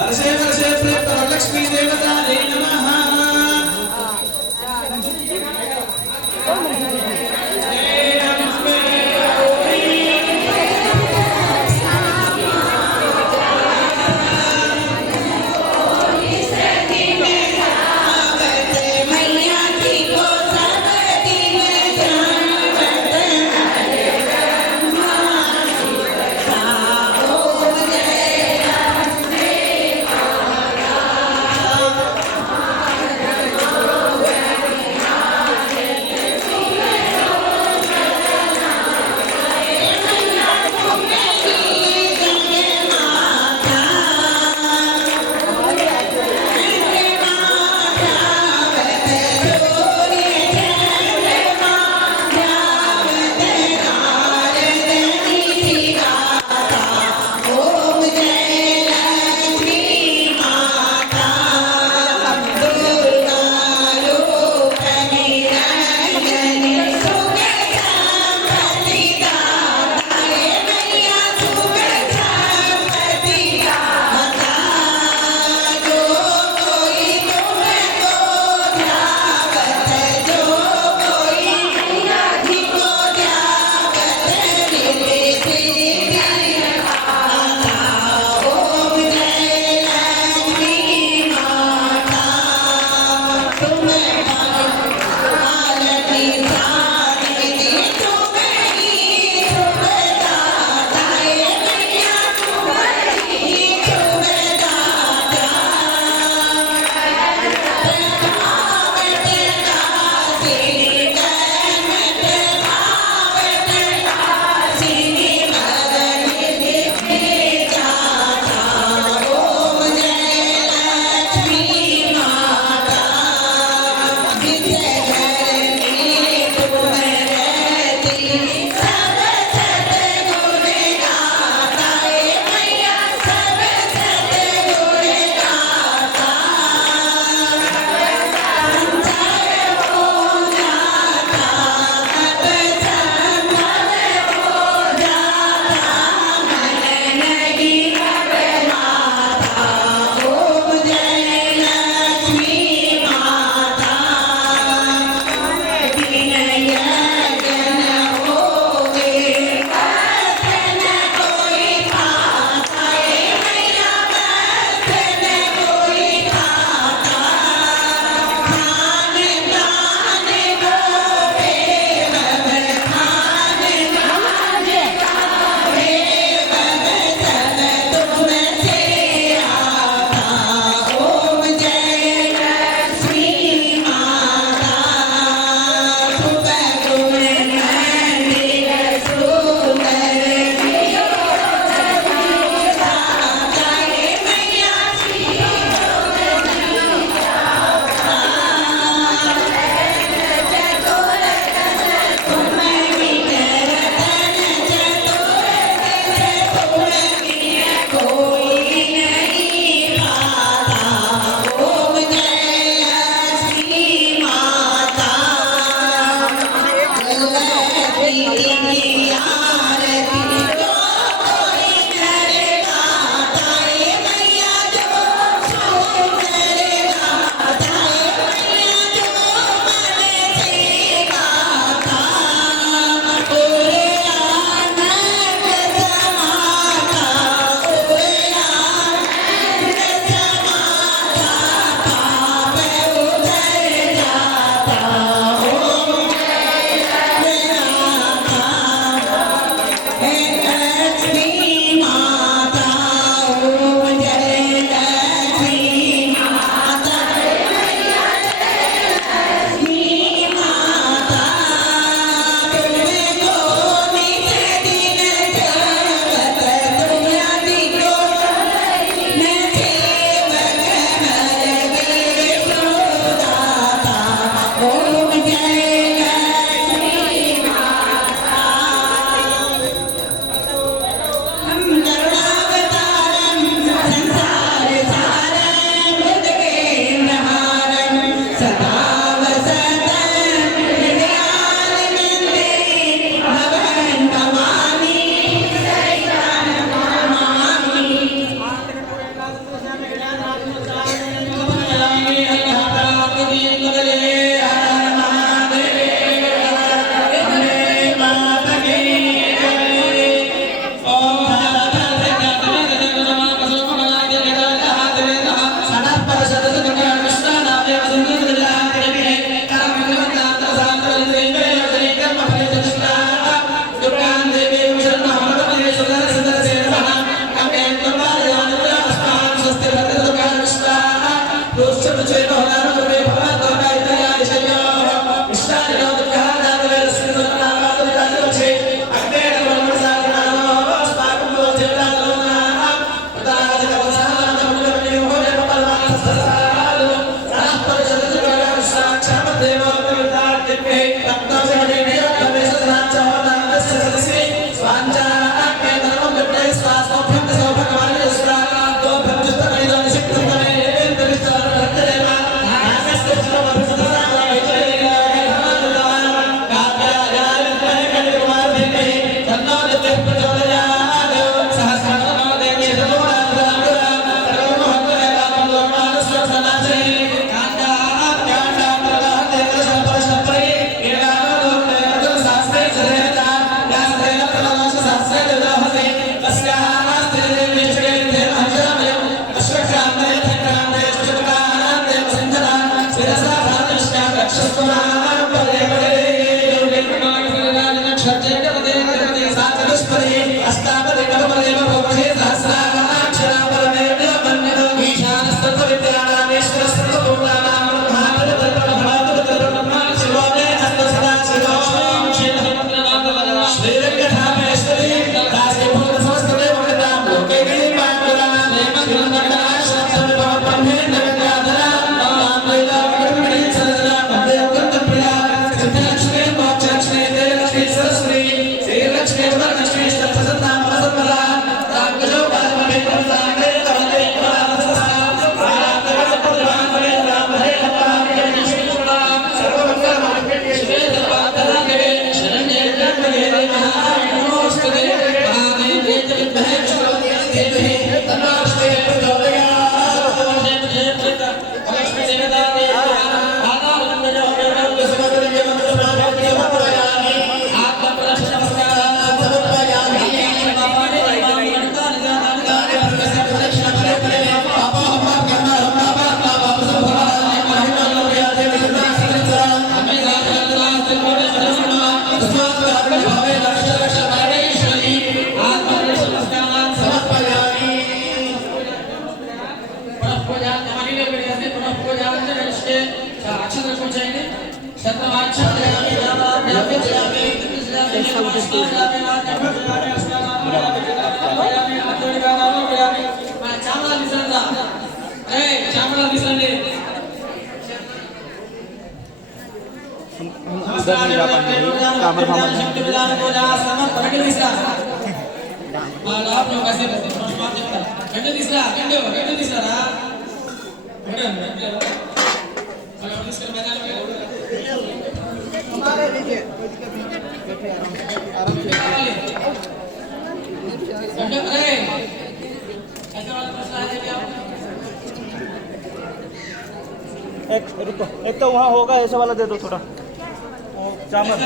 वर्षे वर्षे लक्ष्मी देवता नमः। उधर नहीं जा पाएंगे कामर फामर आप लोग कैसे घंटे तीसरा हमारे लीजिए आराम से एक रुको एक तो वहाँ होगा ऐसा वाला दे दो थोड़ा चावल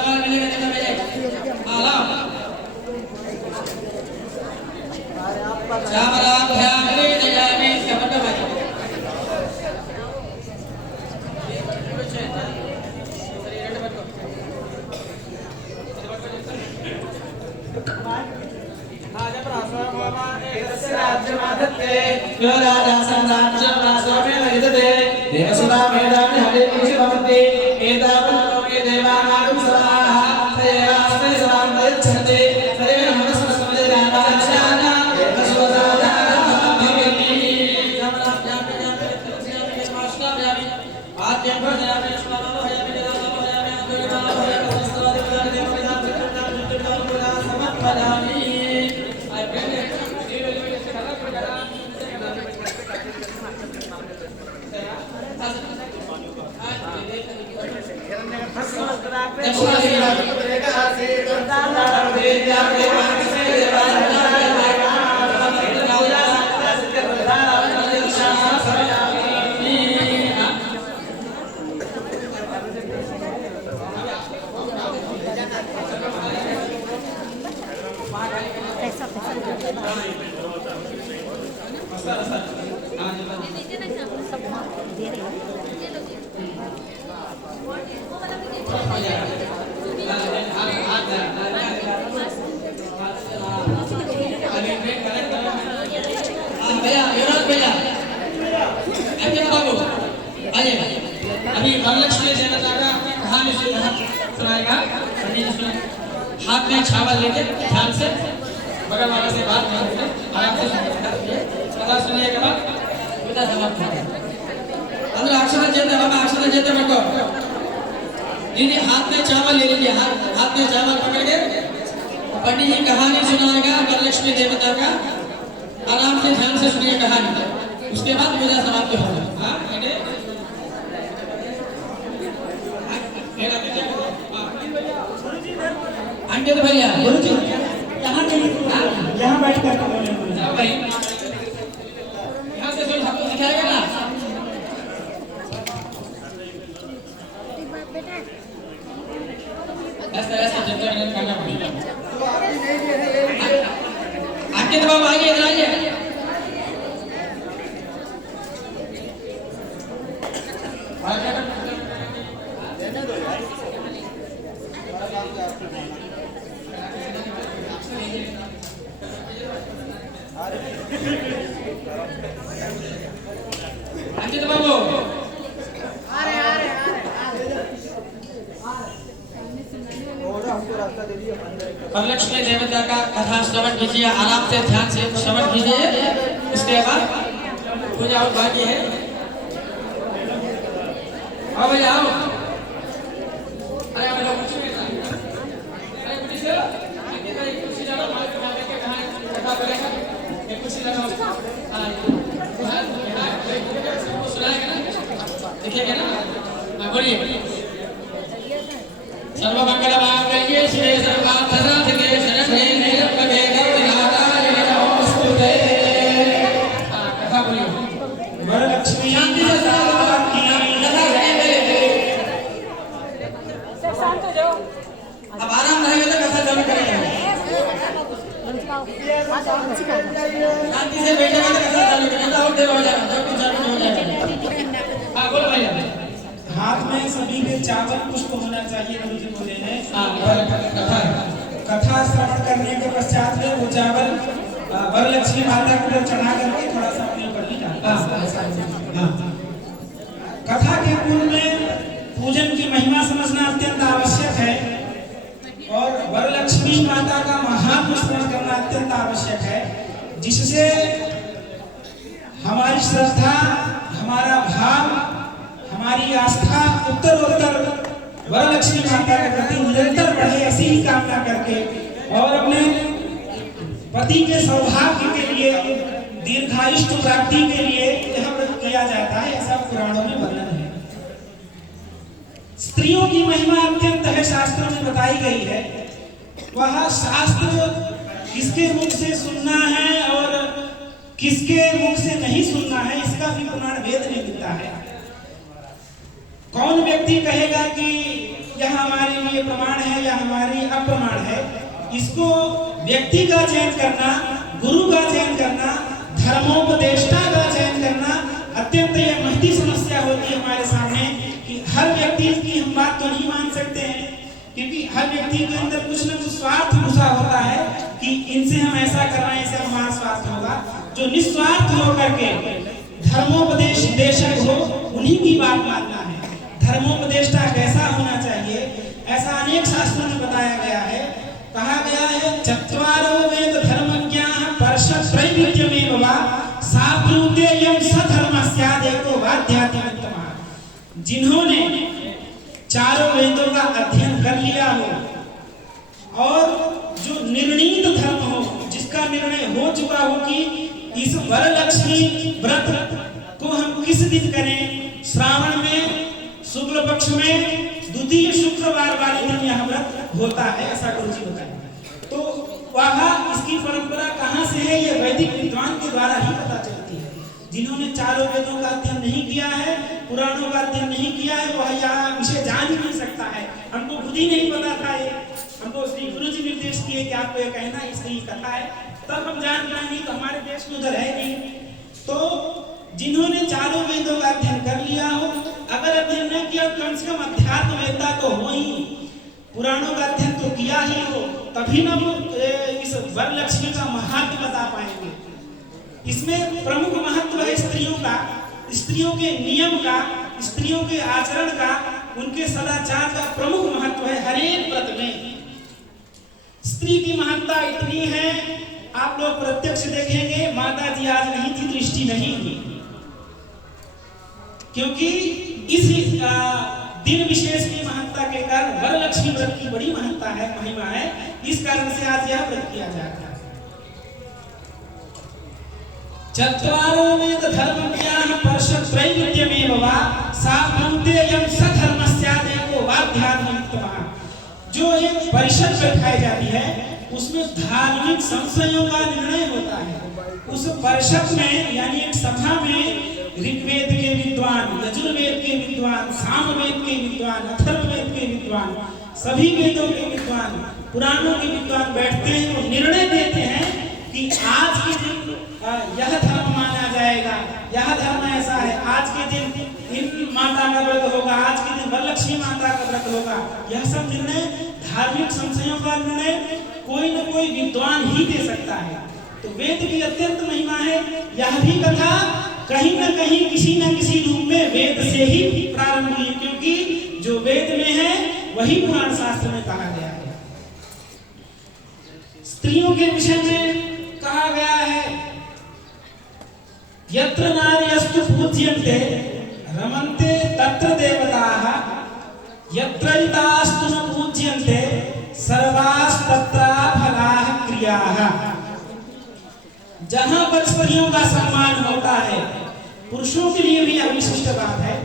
अभी वरलक्ष्मी जनता का कहानी सुनाएगा। हाथ में छावल लेके ध्यान से बगल वाले से बात करेंगे, आराम से सुनिए के बाद उधर समाप्त होगा। अंदर अक्षर जेते बाबा अक्षर जेते मको दीदी हाथ में चावल ले लीजिए, हाथ में चावल पकड़ के पंडित जी कहानी सुनाएगा वरलक्ष्मी देवता का। आराम से ध्यान से सुनिए कहानी, उसके बाद पूजा समाप्त होगा। हाँ अंकित भैया गुरुजी यहाँ बैठ कर भाई यहाँ से सब आपको सिखाएगा ना। ऐसा जब तक करना पड़ेगा। अंकित बाबू आइए, इधर आइए। अंकित बाबू वरलक्ष्मी देवता का कथा श्रवण कीजिए, आराम से ध्यान से श्रवण कीजिए। इसके बाद पूजा और बाकी है। आओ भैया आओ। अरे हम लोग कुछ नहीं, अरे कुछ से अंकित भाई कुछ ज्यादा माल बना के कथा बोलेगा, एक कुछ ज्यादा सुनाएगा ना, देखिएगा ना। बोलिए सर्वमंगलमांगल्ये शिवे सर्वार्थसाधिके शरण्ये त्र्यंबके गौरीनाथाय नमोस्तुते। कथा बोलिए। वरलक्ष्मी शांति से कथा शांत हो जाओ। अब आराम रहेगा तो कथा चालू करेंगे। शांति से बैठेगा तो कथा चालू करेंगे, और देर हो जाएगा, जब कुछ चालू हो जाएगा। हाँ बोलो भैया। हाथ में सभी के चावल पुष्प होना चाहिए, गुरु जी बोले हैं। कथा श्रवण करने के पश्चात में वो चावल वरलक्ष्मी माता को चढ़ा करके थोड़ा सा अपने ऊपर ही डालना। कथा के पूर्व में पूजन की महिमा समझना अत्यंत आवश्यक है और वरलक्ष्मी माता का महात्म स्मरण करना अत्यंत आवश्यक है, जिससे हमारी श्रद्धा, हमारा भाव, हमारी आस्था उत्तर वरलक्ष्मी माता के प्रति निरंतर बढ़े, ऐसी ही कामना करके और अपने पति के सौभाग्य के लिए, दीर्घायुष्य प्राप्ति के लिए यह व्रत किया जाता है, ऐसा पुराणों में वर्णन है। स्त्रियों की महिमा अत्यंत है, शास्त्रों में बताई गई है। वह शास्त्र किसके मुख से सुनना है और किसके मुख से नहीं सुनना है, इसका भी प्रमाण वेद में मिलता है। कौन व्यक्ति कहेगा कि यह हमारे लिए प्रमाण है या हमारी अप्रमाण है, इसको व्यक्ति का चयन करना, गुरु का चयन करना, धर्मोपदेष्टा का चयन करना अत्यंत यह महती समस्या होती है हमारे सामने कि हर व्यक्ति की हम बात तो नहीं मान सकते हैं, क्योंकि हर व्यक्ति के अंदर कुछ न कुछ स्वार्थ घुसा होता है कि इनसे हम ऐसा करवाएं, ऐसे हमारा स्वार्थ होगा। जो निस्वार्थ होकर के धर्मोपदेश देशक हो, उन्हीं की बात मानना है। धर्मोपदेष्टा कैसा होना चाहिए, ऐसा अनेक शास्त्रों में बताया गया है। कहा गया है चत्वारो वेद धर्मज्ञाः परशत्रैविध्यमेव वा साप्रूतेयं सधर्मस्यादेको वाध्यात्मिकतमः। जिन्होंने चारों वेदों का अध्ययन कर लिया हो और जो निर्णीत धर्म हो, जिसका निर्णय हो चुका हो कि इस वरलक्ष्मी व्रत को हम किस दिन करें, श्रावण में शुक्ल पक्ष में द्वितीय शुक्रवार वाले दिन यह व्रत होता है, ऐसा गुरु जी बताएं। तो वह इसकी परंपरा कहाँ से है, ये वैदिक विद्वान के द्वारा ही पता चलती है। जिन्होंने चारों वेदों का अध्ययन नहीं किया है, पुराणों का अध्ययन नहीं किया है, वह यह विषय जान ही नहीं सकता है। हमको खुद ही नहीं पता था, ये हमको श्री गुरु जी निर्देश किए कि आपको ये कहना है, इसकी कथा है, तब हम जान पाएंगे। तो हमारे देश में उधर है नहीं। तो जिन्होंने चारों वेदों का अध्ययन कर लिया हो, अगर अध्ययन नहीं किया कम से कम अध्यात्म वेदता तो हो ही, पुराणों का अध्ययन तो किया ही हो, तभी ना वो इस वरलक्ष्मी का महत्व बता पाएंगे। इसमें प्रमुख महत्व है स्त्रियों का, स्त्रियों के नियम का, स्त्रियों के आचरण का, उनके सदाचार का प्रमुख महत्व है। हर एक व्रत में स्त्री की महत्ता इतनी है, आप लोग प्रत्यक्ष देखेंगे। माता जी आज नहीं थी, दृष्टि नहीं हुई, क्योंकि इस दिन विशेष की महत्ता के कारण वरलक्ष्मी व्रत की बड़ी महत्ता है, महिमा है। इस कारण से आज यह व्रत किया जाता है। चत्वारो वेद धर्मज्ञाः परशत्रैविध्यमेव वा साप्रूतेयं सधर्मस्यादेको वाध्यात्मिकतमः। जो एक परिषद बैठाई जाती है, उसमें धार्मिक संशयों का निर्णय होता है। उस परिषद में यानी एक सभा में ऋग्वेद के विद्वान, यजुर्वेद के विद्वान, सामवेद के विद्वान, अथर्ववेद के विद्वान, सभी वेदों के विद्वान, पुराणों के विद्वान बैठते हैं और निर्णय देते हैं कि आज के दिन इन माता का व्रत होगा, आज के दिन वरलक्ष्मी माता का व्रत होगा। यह सब निर्णय, धार्मिक संशयों का निर्णय कोई न कोई विद्वान ही दे सकता है। तो वेद की अत्यंत महिमा है। यह भी कथा कहीं न कहीं किसी न किसी रूप में वेद से ही प्रारंभ हुई, क्योंकि जो वेद में है वही पुराण शास्त्र में कहा गया है। स्त्रियों के विषय में कहा गया है, यत्र नार्यस्तु पूज्यन्ते रमन्ते तत्र देवताः, यत्र हितास्तु न पूज्यन्ते सर्वास्तत्र फलाः क्रियाः। जहां पर स्त्रियों का सम्मान होता है, पुरुषों के लिए भी विशिष्ट बात है,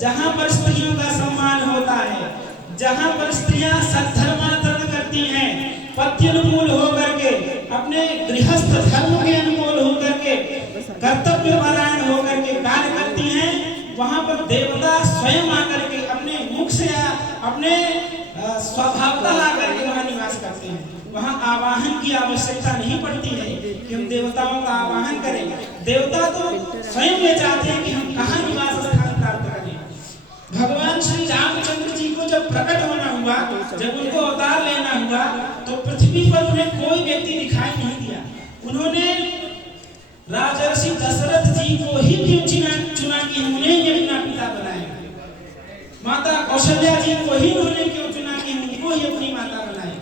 जहां पर स्त्रियों का सम्मान होता है, जहां पर स्त्रियां सद्धर्माचरण करती हैं, पति अनुकूल होकर के, अपने गृहस्थ धर्म के अनुकूल होकर के, कर्तव्य परायण होकर के कार्य करती हैं, वहां पर देवता स्वयं आकर के अपने मुख से या अपने स्वभावतः आकर के वहां निवास करते हैं। वहां आवाहन की आवश्यकता नहीं पड़ती है कि हम देवताओं का आवाहन करें। देवता तो स्वयं ये चाहते हैं कि हम कहाँ निवास स्थान प्राप्त करें। भगवान श्री रामचंद्र जी को जब प्रकट होना हुआ, जब उनको अवतार लेना हुआ, तो पृथ्वी पर उन्हें कोई व्यक्ति दिखाई नहीं दिया। उन्होंने राजर्षि दशरथ जी को ही क्यों चुना कि उन्हें ही अपना पिता बनाए। माता कौशल्या जी को ही उन्होंने क्यों चुना कि उनको ही अपनी माता बनाए।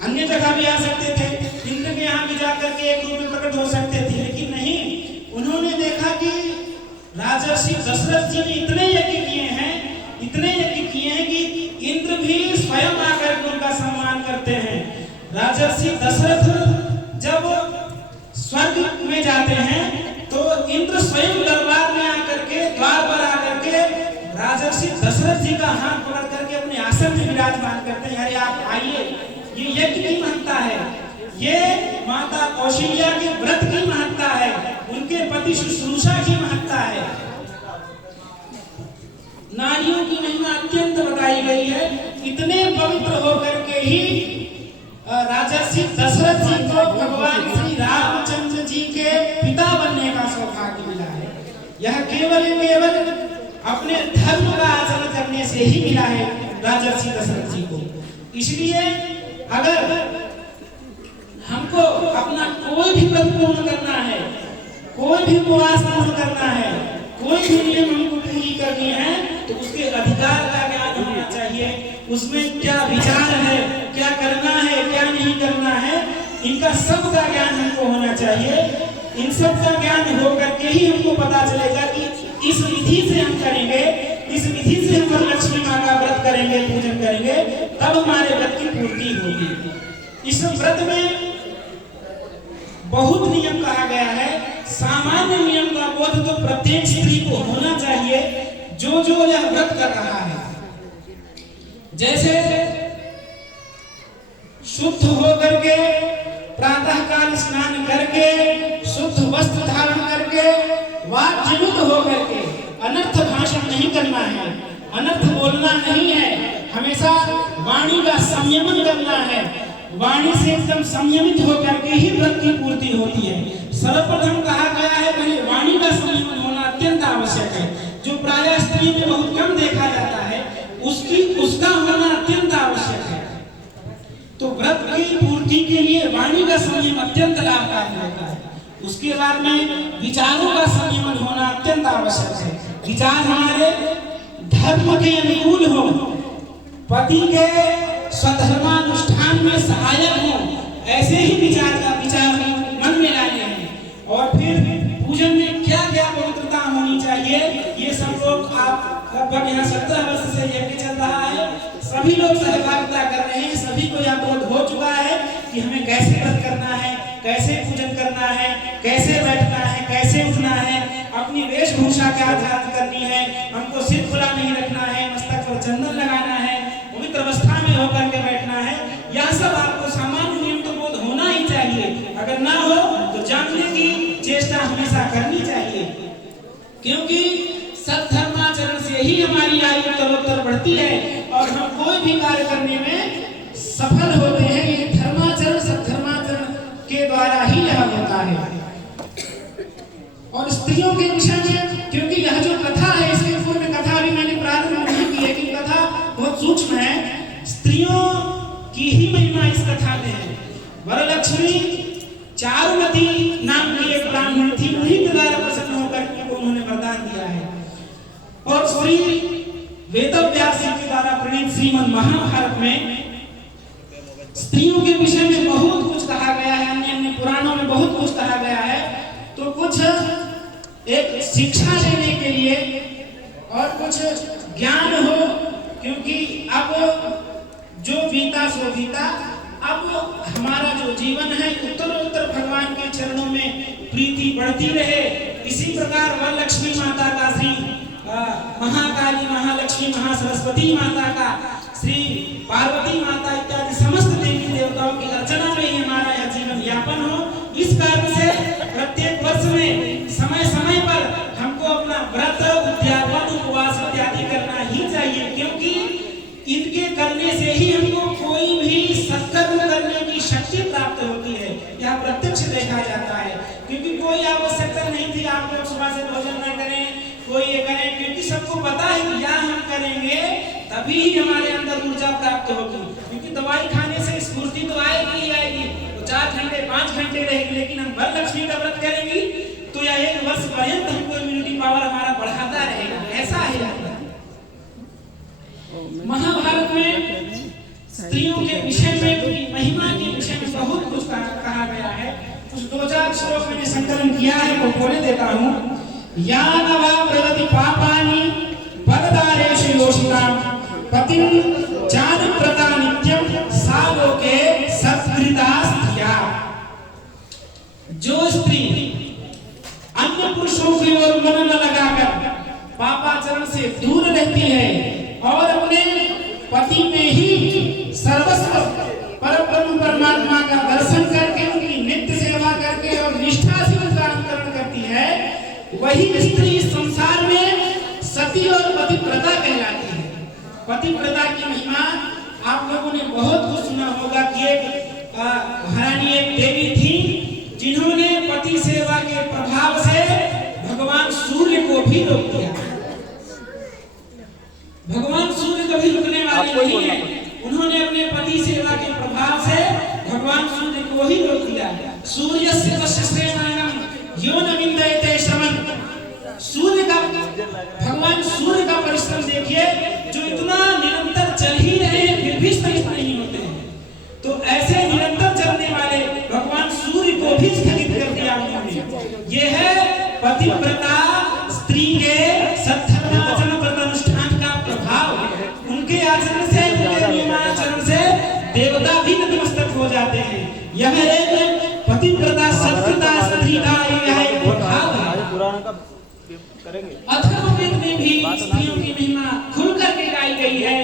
अन्य जगह भी आ सकते थे, इंद्र के यहाँ भी जाकर के एक रूप में प्रकट हो सकते थे, लेकिन नहीं, उन्होंने देखा कि राजर्षि दशरथ जी ने इतने यज्ञ किए हैं, इतने यज्ञ किए हैं कि इंद्र भी स्वयं आकर के उनका सम्मान करते हैं। राजर्षि दशरथ जब स्वर्ग में जाते हैं तो इंद्र स्वयं दरबार में आकर के, द्वार पर आकर के राजर्षि दशरथ जी का हाथ पकड़ करके अपने आसन में विराजमान करते हैं। अरे आप आइए, ये यज्ञ की महत्ता है, ये माता कौशल्या के व्रत की महत्ता है, उनके पति शुश्रूषा की महत्ता है। नारियों की महिमा अत्यंत बताई गई है। इतने पवित्र होकर के ही राजर्षि दशरथ जी को भगवान श्री रामचंद्र जी के पिता बनने का सौभाग्य मिला है। यह केवल अपने धर्म का आचरण करने से ही मिला है राजर्षि दशरथ जी को। इसलिए अगर हमको अपना कोई भी व्रत पूर्ण करना है, कोई भी उपवास पूर्ण करना है, कोई भी नियम हमको पूरी करनी है, तो उसके अधिकार का ज्ञान होना चाहिए। उसमें क्या विचार है, क्या करना है, क्या नहीं करना है, इनका सब का ज्ञान हमको होना चाहिए। इन सब का ज्ञान होकर के ही हमको पता चलेगा कि इस विधि से हम करेंगे, इस विधि से हम वरलक्ष्मी माँ का व्रत करेंगे, पूजन करेंगे, तब हमारे व्रत की पूर्ति होगी। इस व्रत में बहुत नियम कहा गया है। सामान्य नियम का बोध तो प्रत्येक स्त्री को होना चाहिए जो यह व्रत कर रहा है। जैसे शुद्ध होकर के, प्रातः काल स्नान करके, शुद्ध वस्त्र धारण करके, वाक्ययुक्त होकर के, अनर्थ भाषण नहीं करना है, अनर्थ बोलना नहीं है, हमेशा वाणी का संयमन करना है। वाणी से एकदम संयमित होकर के ही व्रत की पूर्ति होती है। सर्वप्रथम कहा गया है पहले वाणी का संयमन होना अत्यंत आवश्यक है, जो प्रायः स्त्री में बहुत कम देखा जाता है, उसका होना अत्यंत आवश्यक है। तो व्रत की पूर्ति के लिए वाणी का संयम अत्यंत लाभकारी होता है। उसके बाद में विचारों का संयमन होना अत्यंत आवश्यक है। विचार हमारे धर्म के अनुकूल हो, पति के स्वधर्मानुष्ठान में सहायक हो, ऐसे ही विचार मन में लाने हैं। और फिर पूजन में क्या क्या पवित्रता होनी चाहिए, ये सब लोग आप लगभग यहाँ 17 वर्ष से यज्ञ चल रहा है, सभी लोग सहभागिता कर रहे हैं, सभी को यह बोध हो चुका है कि हमें कैसे व्रत करना है, कैसे पूजन करना है, कैसे बैठना है, कैसे उठना है, अपनी वेशभूषा क्या धारण करनी है, हमको सिर खुला नहीं रखना है, मस्तक पर चंदन लगाना है, पवित्र अवस्था में होकर के बैठना है। यह सब आपको सामान्य नियम तो बोध होना ही चाहिए। अगर ना हो तो जानने की चेष्टा हमेशा करनी चाहिए, क्योंकि सद्धर्माचरण से ही हमारी आयु उत्तरोत्तर बढ़ती है और हम कोई भी कार्य करने में सफल होते हैं। ये धर्माचरण सद्धर्माचरण के द्वारा ही यह होता है। और स्त्रियों के विषय में, क्योंकि यह जो वरलक्ष्मी चारुमती नाम की एक ब्राह्मण थी, उन्हीं के द्वारा प्रसन्न होकर के उन्होंने वरदान दिया है। और श्री वेदव्यास जी के द्वारा प्रणीत श्रीमद् महाभारत में स्त्रियों के विषय में बहुत कुछ कहा गया है, अन्य अन्य पुराणों में बहुत कुछ कहा गया है। तो कुछ एक शिक्षा लेने के लिए और कुछ ज्ञान हो, क्योंकि अब जो बीता सो बीता, अब हमारा जो जीवन है उत्तर उत्तर भगवान के चरणों में प्रीति बढ़ती रहे। इसी प्रकार वरलक्ष्मी माता का, श्री महाकाली, महालक्ष्मी, महासरस्वती माता का, श्री पार्वती माता इत्यादि समस्त देवी देवताओं की अर्चना में ही हमारा यह जीवन यापन हो। इस कारण से प्रत्येक वर्ष में समय समय पर हमको अपना व्रत, उद्यापन, उपवास इत्यादि करना ही चाहिए, क्योंकि इनके करने से ही हमको कोई भी सत्कर्म करने की शक्ति प्राप्त होती है। यह प्रत्यक्ष देखा जाता है, क्योंकि कोई आवश्यकता नहीं थी आप लोग सुबह से भोजन न करें, कोई ये करें, क्योंकि सबको पता है कि यह हम करेंगे तभी ही हमारे अंदर ऊर्जा प्राप्त होगी। क्योंकि दवाई खाने से स्फूर्ति तो आएगी ही आएगी, तो 4 घंटे 5 घंटे रहेगी, लेकिन हम वरलक्ष्मी का व्रत करेंगी तो यह 1 वर्ष पर्यंत हमको इम्यूनिटी पावर हमारा बढ़ाता रहेगा। ऐसा है महाभारत में स्त्रियों के विषय में, उनकी महिमा के विषय में बहुत कुछ कहा गया है। कुछ 2-4 श्लोक मैंने संकलन किया है, वो बोले देता हूँ। या नवा प्रगति पापानि पददारेषु योषितां पतिं जानप्रता नित्यं सा लोके सत्कृता स्त्रिया। जो स्त्री अन्य पुरुषों की ओर मन न लगाकर पापाचरण से दूर रहती है और अपने पति में ही सर्वस्व परब्रह्म परमात्मा का दर्शन करके, उनकी नित्य सेवा करके और निष्ठा से उनका अनुकरण करती है, वही स्त्री इस संसार में सती और पतिव्रता कहलाती है। पतिव्रता की महिमा आप लोगों ने बहुत कुछ सुना होगा कि एक महारानी, एक देवी थी, जिन्होंने पति सेवा के प्रभाव से भगवान सूर्य को भी रोक दिया। भगवान सूर्य कभी रुकने वाले नहीं है, उन्होंने अपने पति सेवा के प्रभाव से भगवान सूर्य को ही रोक दिया। सूर्यस्य तस्यश्रेणानां यो न विन्दते श्रमं। सूर्य का, भगवान सूर्य का परिश्रम देखिए, जो इतना निरंतर चल ही रहे हैं फिर भी स्थगित नहीं होते हैं। तो ऐसे निरंतर चलने वाले भगवान सूर्य को भी स्थगित कर दिया उन्होंने। ये है पतिव्रता स्त्री के सत्धर्माचरण व्रत अनुष्ठान का प्रभाव। उनके आचरण से, उनके नियमाचरण से देवता भी नतमस्तक हो जाते हैं। यह एक पतिव्रता सत्कृता स्त्री का एक प्रभाव है। अथर्ववेद में भी स्त्रियों की महिमा खुल करके गाई गई है।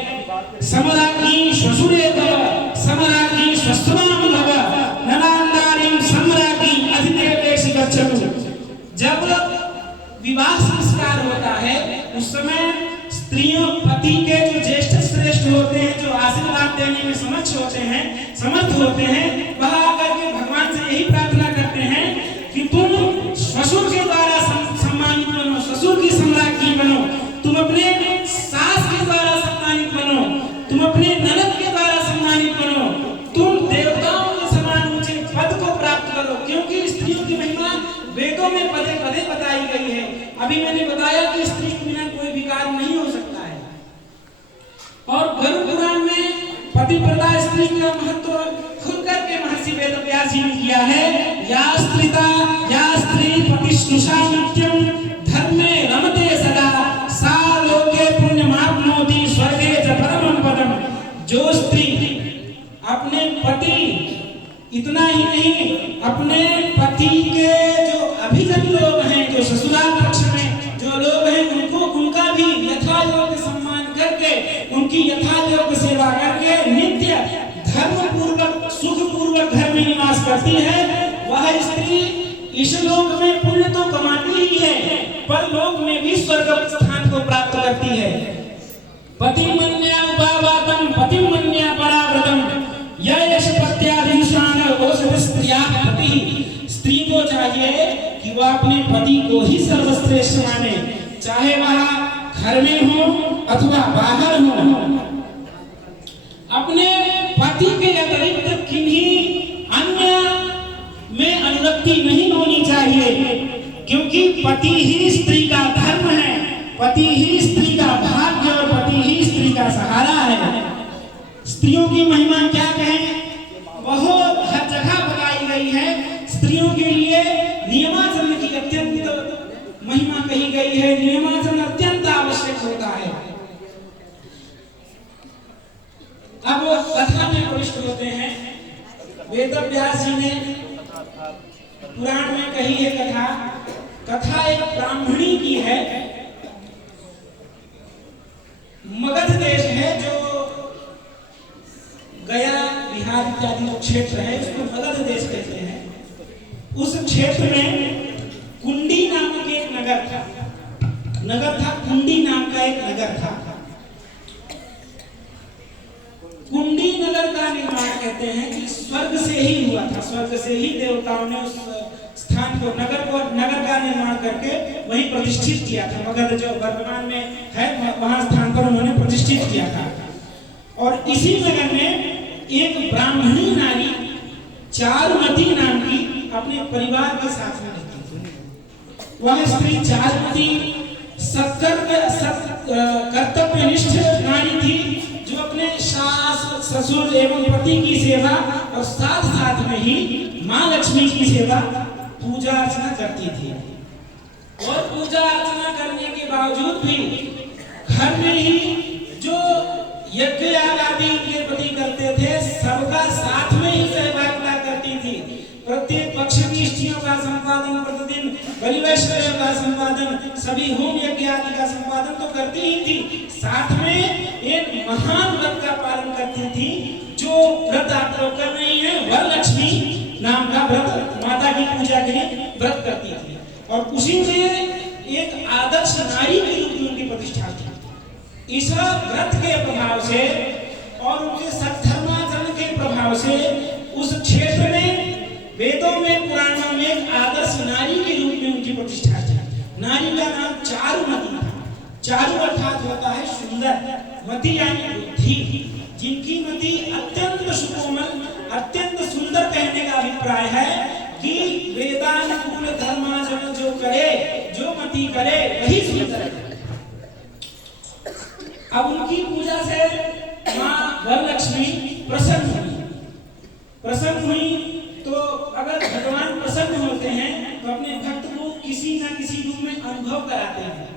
समराज्ञी श्वशुरे तव समराज्ञी स्वस्त्वाम भव ननान्दारीं सम्राज्ञी अधिदेवेश गच्छतु। जब विवाह संस्कार होता है उस समय स्त्रियों पति के जो ज्येष्ठ श्रेष्ठ होते हैं, जो आशीर्वाद देने में समर्थ होते हैं, वह आकर के भगवान से यही प्रार्थना करते हैं कि तुम ससुर के द्वारा सम्मानित बनो, ससुर की सम्राज्ञी बनो, तुम अपने सास के द्वारा सम्मानित बनो, तुम अपने ननद के द्वारा सम्मानित बनो, तुम देवताओं के समान ऊंचे पद को प्राप्त करो। क्योंकि स्त्रियों की महिमा वेदों में पदे पदे बताई गई है। अभी मैंने बताया कि स्त्री के बिना कोई विकार नहीं हो सकता है। और गरुड़ पुराण में पतिव्रता स्त्री का महत्व खुल करके महर्षि वेदव्यास जी ने किया है। या स्त्री पतिष्ठुषा नित्यं धर्मे रमते सदा सा लोके पुण्यमाप्नोति स्वर्गे च परमं पदम्। जो स्त्री अपने पति, इतना ही नहीं, अपने पति के जो अभिजन लोग हैं, जो ससुराल पक्ष में जो लोग हैं, उनका भी यथायोग्य सम्मान करके, उनकी यथायोग्य सेवा करके नित्य धर्म पूर्वक सुख पूर्वक घर में निवास करती है, वह स्त्री इस लोक में पुण्य तो कमाती ही है, पर लोक में भी स्वर्ग स्थान को प्राप्त करती है। पतिमन्या उपावातम पतिमन्या पराव्रतम यश पत्याधीशान ओषध स्त्रिया पति। स्त्री को चाहिए कि वह अपने पति को ही सर्वश्रेष्ठ माने, चाहे वह घर में हो अथवा बाहर हो। अपने पति के अतिरिक्त किन्हीं अन्य शक्ति नहीं होनी चाहिए, क्योंकि पति ही स्त्री का धर्म है, पति ही स्त्री का भाग्य और पति ही स्त्री का सहारा है। स्त्रियों की महिमा क्या कहें, बहुत हर जगह बताई गई है। स्त्रियों के लिए नियमाचरण की अत्यंत महिमा कही गई है, नियमाचरण अत्यंत आवश्यक होता है। अब कथा में प्रविष्ट होते हैं। वेद व्यास जी ने पुराण में कही है कथा। कथा एक ब्राह्मणी की है। मगध देश है, जो गया बिहार इत्यादि जो क्षेत्र है उसको मगध देश कहते हैं। उस क्षेत्र में कुंडी नामक एक नगर था, कुंडी नाम का एक नगर था। कुंडी नगर का निर्माण कहते हैं कि स्वर्ग से ही हुआ था, स्वर्ग से ही देवताओं ने उस स्थान को नगर का निर्माण करके वहीं प्रतिष्ठित किया था। मगध जो वर्तमान में है वहां स्थान पर उन्होंने प्रतिष्ठित किया था। और इसी नगर में एक ब्राह्मणी नारी चारुमती नाम की अपने परिवार के साथ में रहती थी। वह स्त्री चारुमती कर्तव्यनिष्ठ नारी थी, जो अपने सास ससुर एवं पति की सेवा और साथ साथ में ही माँ लक्ष्मी की सेवा पूजा अर्चना करती थी। और पूजा अर्चना करने के बावजूद भी घर में ही जो यज्ञ याग आदि उनके प्रति करते थे, सबका साथ में ही सहभागिता करती थी। प्रत्येक पक्ष की इष्टियों का संपादन, प्रतिदिन बलि वैश्वर्य का संपादन, सभी होम यज्ञ आदि का संपादन तो करती ही थी, साथ में एक महान व्रत का पालन करती थी। जो व्रत आप लोग कर रही हैं, वरलक्ष्मी नाम का व्रत, माता की पूजा के लिए व्रत करती थी। और उसी में एक आदर्श नारी के रूप में उनकी प्रतिष्ठा थी। इस व्रत के प्रभाव से और उनके सत्धर्माचरण के प्रभाव से उस क्षेत्र में, वेदों में, पुराणों में एक आदर्श नारी के रूप में उनकी प्रतिष्ठा थी। नारी का नाम चारुमती था। चारु अर्थात होता है सुंदर, मति यानी बुद्धि। जिनकी मति अत्यंत सुकोमल, अत्यंत सुंदर, कहने का अभिप्राय है कि वेदानुकूल धर्माचरण जो करे, जो मति करे, वही सुंदर है। अब उनकी पूजा से माँ वरलक्ष्मी प्रसन्न हुई। तो अगर भगवान प्रसन्न होते हैं तो अपने भक्त को किसी न किसी रूप में अनुभव कराते हैं।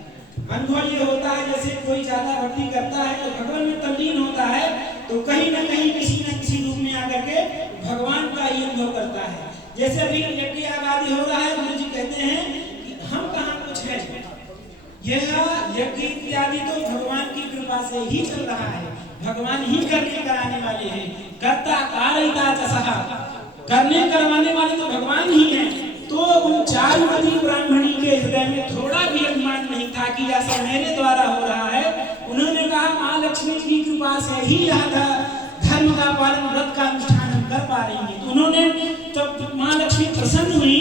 अनुभव ये होता है, जैसे कोई ज्यादा भक्ति करता है तो भगवान में तल्लीन होता है, तो कहीं ना कहीं किसी न किसी रूप में आकर के भगवान का ही अनुभव करता है। जैसे अभी यज्ञ आदि हो रहा है, गुरु जी कहते हैं कि हम कहाँ कुछ है, यह यज्ञ इत्यादि तो भगवान की कृपा से ही चल रहा है, भगवान ही करने कराने वाले हैं। कर्ता कारयिता च सः, करने करवाने वाले तो भगवान ही हैं। तो उन चारुमती ब्राह्मणी के हृदय में थोड़ा भी अभिमान नहीं था कि ऐसा मेरे द्वारा हो रहा है। उन्होंने कहा माँ लक्ष्मी की कृपा से ही यह धर्म का पालन, व्रत का अनुष्ठान हम कर पा रही हैं। तो उन्होंने, जब माँ लक्ष्मी प्रसन्न हुई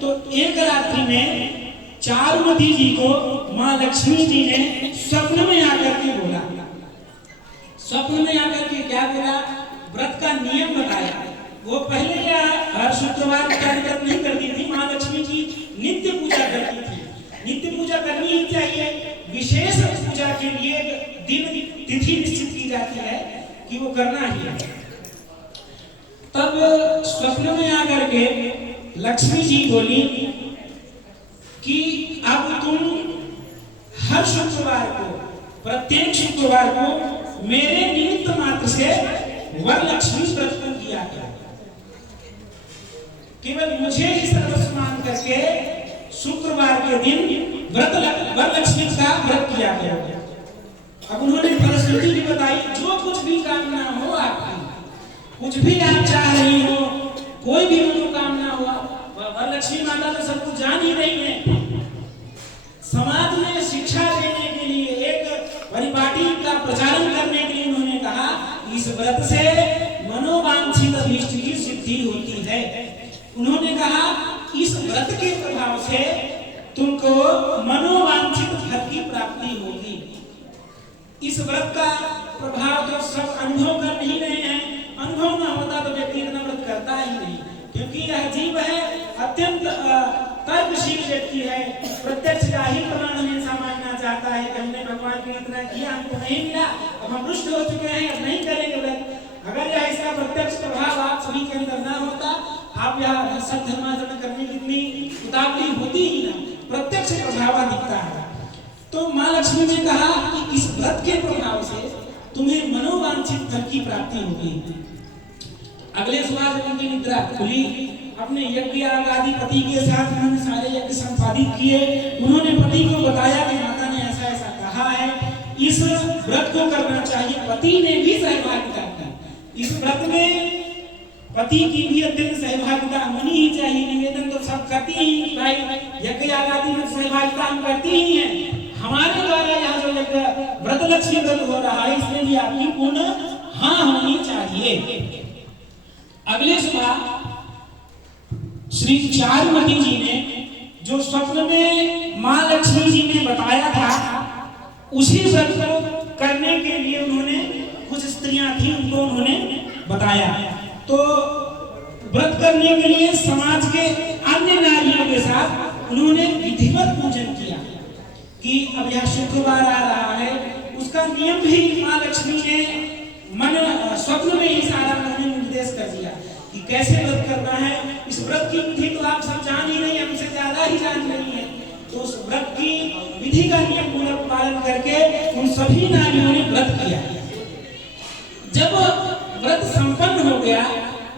तो एक रात्रि में चारुमती जी को माँ लक्ष्मी जी ने स्वप्न में आकर के बोला। स्वप्न में आकर के क्या बोला, व्रत का नियम बताया। वो पहले क्या हर शुक्रवार का व्रत नहीं करती थी, माँ लक्ष्मी की नित्य पूजा करती थी। नित्य पूजा करनी ही चाहिए। विशेष पूजा के लिए दिन तिथि निश्चित की जाती है कि वो करना ही है। तब स्वप्न में आकर के लक्ष्मी जी बोली कि अब तुम हर शुक्रवार को, प्रत्येक शुक्रवार को मेरे निमित्त मात्र से वरलक्ष्मी व्रत किया करो। केवल मुझे ही सर्वस्व मान करके शुक्रवार के दिन वरलक्ष्मी का व्रत किया करो। अब उन्होंने फलश्रुति भी बताई, जो कुछ भी कामना हो आपकी, कुछ भी आप चाह रही हो, कोई भी मनोकामना हो, वरलक्ष्मी माता तो सब कुछ जान ही रही है। समाज में शिक्षा देने के लिए, एक परिपाटी का प्रचारण करने के लिए उन्होंने कहा, इस व्रत से मनोवांछित अभीष्ट की सिद्धि होती है। उन्होंने कहा इस व्रत के प्रभाव से तुमको मनोवांछित फल की प्राप्ति होगी। इस व्रत का प्रभाव तो सब अनुभव कर नहीं रहे हैं। अनुभव ना होता तो व्यक्ति इतना व्रत करता ही नहीं, क्योंकि यह जीव है अत्यंत तर्कशील व्यक्ति है, प्रत्यक्ष का ही प्रमाण हमेशा मानना चाहता है कि हमने भगवान को इतना किया, हमको नहीं मिला, अब हम रुष्ट हो चुके हैं, अब नहीं करेंगे व्रत। अगर यह इसका प्रत्यक्ष प्रभाव आप सभी के अंदर ना होता, आप यह सत्य धर्माचरण करने की इतनी उतावली होती ही ना, प्रत्यक्ष प्रभाव दिखता है। तो माँ लक्ष्मी ने कहा कि इस व्रत के प्रभाव से तुम्हें मनोवांछित फल की प्राप्ति होगी। अगले सुबह जब उनकी निद्रा खुली, अपने यज्ञ आदि पति के साथ उन्होंने सारे यज्ञ संपादित किए। उन्होंने पति को बताया कि माता ने ऐसा ऐसा कहा है, इस व्रत को करना चाहिए। पति ने भी सहभागिता की इस व्रत में, पति की भी अत्यंत सहभागिता होनी ही चाहिए। निवेदन तो सब करती ही, भाई यज्ञ आदि में सहभागिता हम करती ही हैं। हमारे द्वारा यहाँ जो यज्ञ व्रत लक्ष्मी व्रत हो रहा है, इसमें भी आपकी पूर्ण हाँ होनी चाहिए। अगले सुबह श्री चारुमती जी ने जो स्वप्न में माँ लक्ष्मी जी ने बताया था, उसी व्रत को करने के लिए उन्होंने, कुछ स्त्रियां थी उनको उन्होंने बताया। तो व्रत करने के लिए समाज के अन्य नारियों के साथ उन्होंने विधिवत पूजन किया कि अब यह शुक्रवार आ रहा है, उसका नियम भी माँ लक्ष्मी ने स्वप्न में ही सारा उन्होंने निर्देश कर दिया कि कैसे व्रत करना है। इस व्रत की विधि तो आप सब जान ही नहीं, हमसे ज्यादा ही जान रही है। तो उस व्रत की विधि का नियम पूरा पालन करके उन सभी नारियों ने व्रत किया। जब व्रत संपन्न हो गया,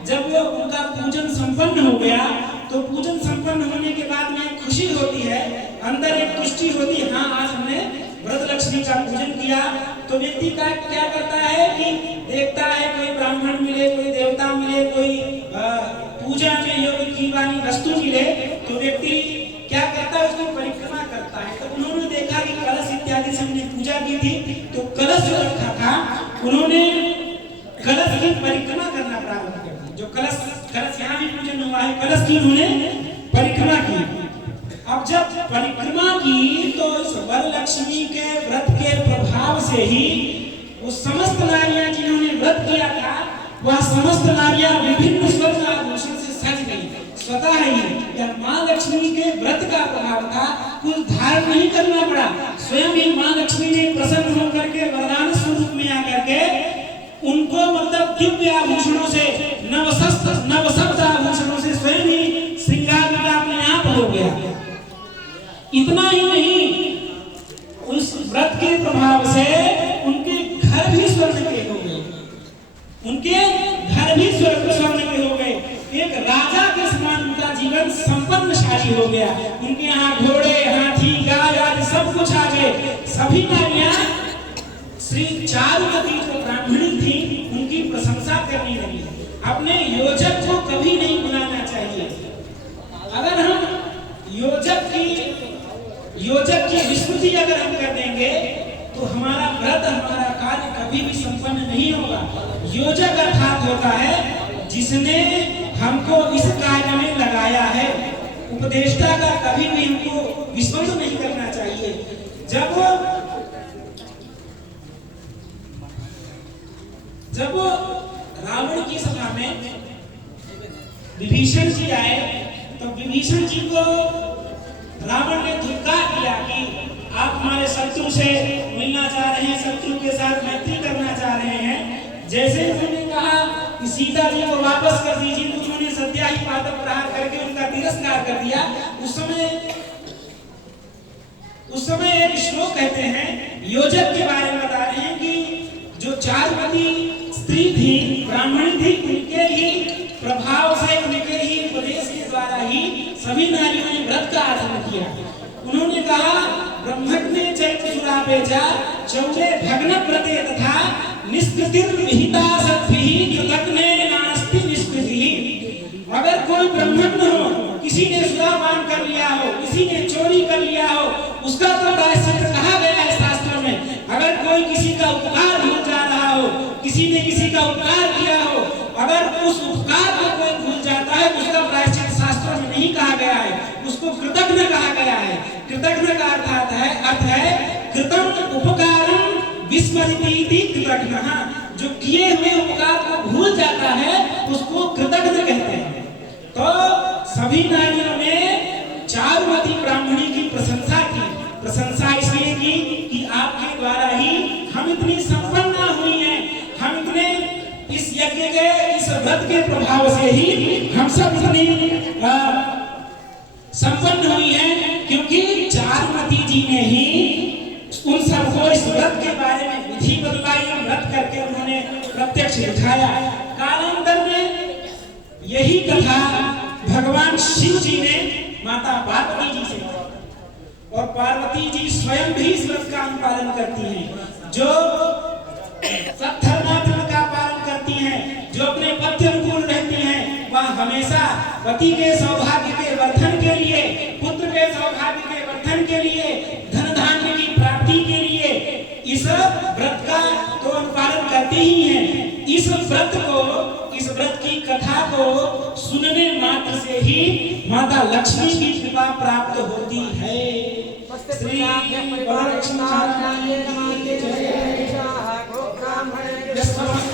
जब उनका पूजन संपन्न हो गया, तो पूजन संपन्न होने के बाद में खुशी होती है, अंदर एक तुष्टि होती है, हाँ आज हमने व्रत लक्ष्मी का पूजन किया। तो व्यक्ति का क्या करता है कि देखता है कोई ब्राह्मण मिले, कोई देवता मिले, कोई पूजा में योग्य की वाली वस्तु मिले, तो व्यक्ति क्या करता है, उसकी परिक्रमा करता है। तो उन्होंने देखा कि कलश इत्यादि से हमने पूजा की थी, तो कलश जो रखा था उन्होंने कलश की परिक्रमा करना प्रारंभ कर दिया। जो कलश यहाँ भी पूजन हुआ है, कलश की उन्होंने परिक्रमा की। अब जब परिक्रमा की तो इस वरलक्ष्मी के व्रत के प्रभाव से ही वो समस्त नारियां जिन्होंने व्रत किया था, वह समस्त नारियां विभिन्न स्वर्ण आभूषण से सज गई। स्वतः ही यह माँ लक्ष्मी के व्रत का प्रभाव था, कुछ धारण नहीं करना पड़ा। स्वयं ही माँ लक्ष्मी ने प्रसन्न होकर के वरदान स्वरूप में आकर के उनको मतलब दिव्य आभूषणों से, नवसप्त आभूषणों से स्वयं ही श्रृंगार अपने आप हो गया। इतना ही नहीं, उस व्रत के प्रभाव से उनके घर भी स्वर्ण के हो गए, उनके घर भी स्वर्ण के हो गए। एक राजा के समान उनका जीवन संपन्नशाली हो गया। उनके यहाँ घोड़े, हाथी, गाय आदि सब कुछ आ गए। सभी नारियां श्री चारुमती जो ब्राह्मणी थी, उनकी प्रशंसा करने लगी। अपने योजक को कभी नहीं भुलाना चाहिए। अगर हम योजक की विस्मृति अगर हम कर देंगे, तो हमारा व्रत, हमारा कार्य कभी भी संपन्न नहीं होगा। योजक अर्थात होता है जिसने हमको इस कार्य में लगाया है। उपदेष्टा का कभी भी हमको विस्मृत नहीं करना चाहिए। जब रावण की सभा में विभीषण जी आए, तो विभीषण जी को रावण ने धिक्कार दिया कि आप हमारे शत्रु से मिलना चाह रहे हैं, शत्रु के साथ मैत्री करना चाह रहे हैं। जैसे उन्होंने कहा कि सीता जी को वापस कर दीजिए, तो उन्होंने सत्या ही पादप प्रहार करके उनका तिरस्कार कर दिया। उस समय एक श्लोक कहते हैं, योजक के बारे में बता रहे हैं कि जो चारुमती स्त्री थी, ब्राह्मणी थी, उनके ही प्रभाव से, उनके ही उपदेश के द्वारा ही सभी नारियों ने व्रत का आचरण किया। उन्होंने कहा, ब्रह्मण्ये चैत्र सुरापेजा चौरे भग्न व्रते तथा निष्कृतिर विहिता सद्भिः कृतघ्ने नास्ति निष्कृतिः। अगर कोई ब्रह्मण्य हो, किसी ने सुरापान कर लिया हो, किसी ने चोरी कर लिया हो, उसका तो प्रायश्चित कहा गया है शास्त्रों में। अगर कोई किसी का उपकार भूल जा रहा हो, किसी ने किसी का उपकार किया हो, अगर उस उपकार को कोई भूल जाता है, उसका प्रायश्चित शास्त्रों में नहीं कहा गया है, उसको कृतघ्न कहा गया है। कृतघ्न का अर्थ है कृतं उपकारं विस्मरति कृतघ्नः। जो किए हुए उपकार को भूल जाता है, उसको कृतघ्न कहते हैं। तो सभी नारियों प्रशंसा इसलिए की कि आपके द्वारा ही हम इतनी संपन्ना हुई हैं, हम इतने इस यज्ञ के इस व्रत के प्रभाव से ही हम सब इतनी संपन्न हुई हैं, क्योंकि चारुमती जी ने ही उन सबको इस व्रत के बारे में विधि बतलाई, व्रत करके उन्होंने प्रत्यक्ष दिखाया। कालांतर में यही कथा भगवान शिव जी ने माता पार्वती जी से, और पार्वती जी स्वयं भी इस व्रत का अनुपालन करती हैं, जो सब धर्मात्मा का पालन करती हैं, जो अपने पति अनुकूल रहती हैं, वह हमेशा पति के सौभाग्य के वर्धन के लिए, पुत्र के सौभाग्य के वर्धन के लिए, धन धान्य की प्राप्ति के लिए इस व्रत का तो अनुपालन करते ही हैं। इस व्रत को, इस व्रत की कथा को सुनने मात्र से ही माता लक्ष्मी की कृपा प्राप्त होती है। श्री वरलक्ष्मी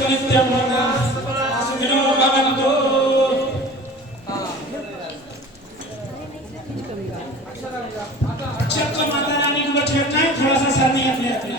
नित्यं सुखिनो भवन्तु। अक्षर को माता रानी को बैठना है, थोड़ा सा सर नहीं अपने अपने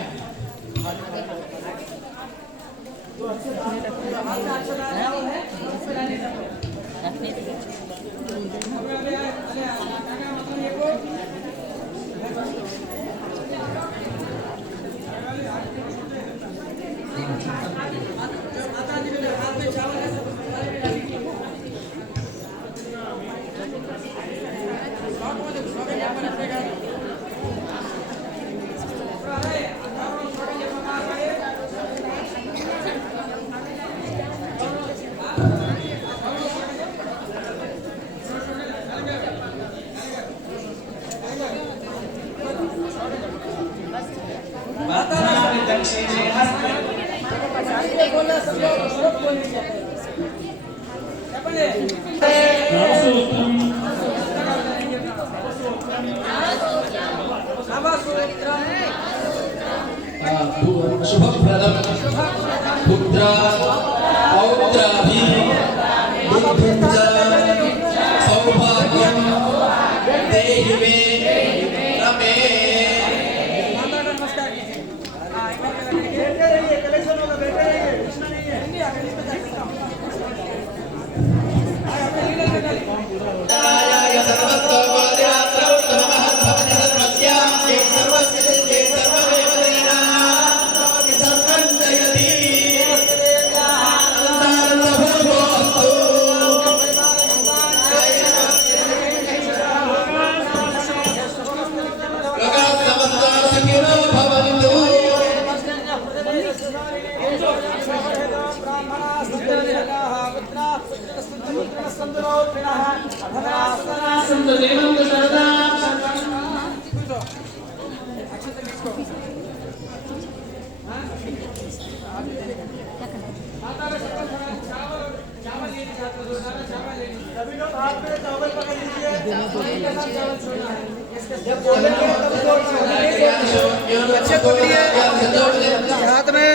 शुभप्रदं पुत्र पौत्राभि बुद्धिं च सौभाग्यं देहि मे रमे। हाथ में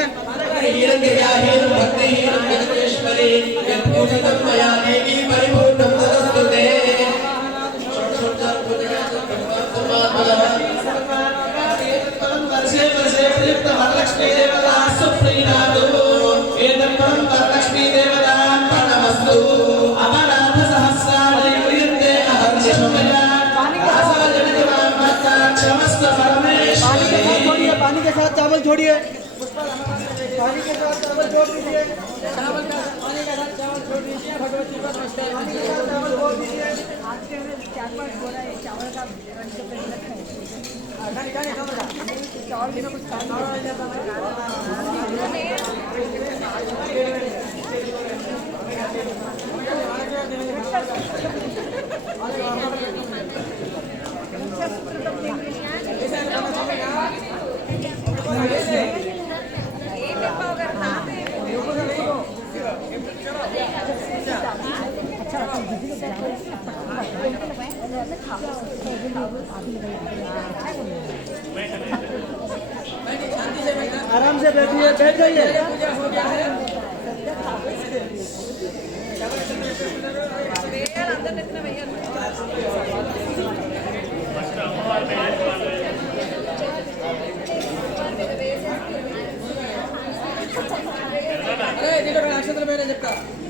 पानी के साथ चावल छोड़िए, पानी के साथ चावल छोड़ दीजिए, चावल का पानी के साथ चावल छोड़ दीजिए, भगवती का पानी के साथ चावल छोड़ दीजिए। चावल का चावल भी कुछ खाना आराम से बैठिए, बैठ जाइए। का